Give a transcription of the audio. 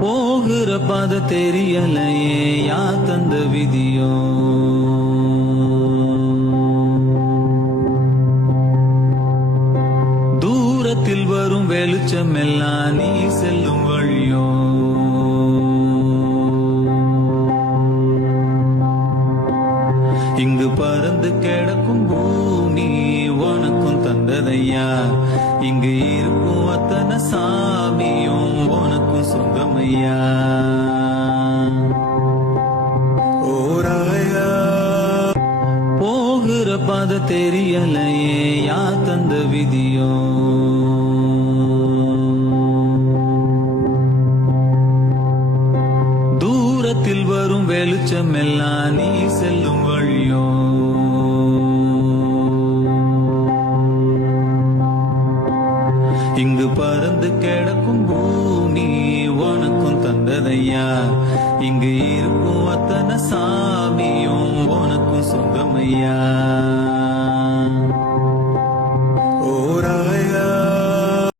போகிற பாத தெரியலையே யா தந்த விதியோ. தூரத்தில் வரும் வெளிச்சம் எல்லாம் நீ செல்லும் வழியோ. இங்கு பறந்து கிடக்கும் பூமி உனக்கும் தந்ததையா. இங்கு இருக்கும் அத்தனை சாமியும் உனக்கும் சொந்தமையா. ஓராயா போகிற பாத தெரியலையே யா தந்த விதியோ. தூரத்தில் வரும் வெளிச்சம் எல்லாம் நீ செல்லும் வழியோ. இங்கு பறந்து கிடக்கும் பூமி உனக்கும் தந்ததையா. இங்கு இருக்கும் அத்தனை சாமியும் உனக்கும் சொந்தமையா.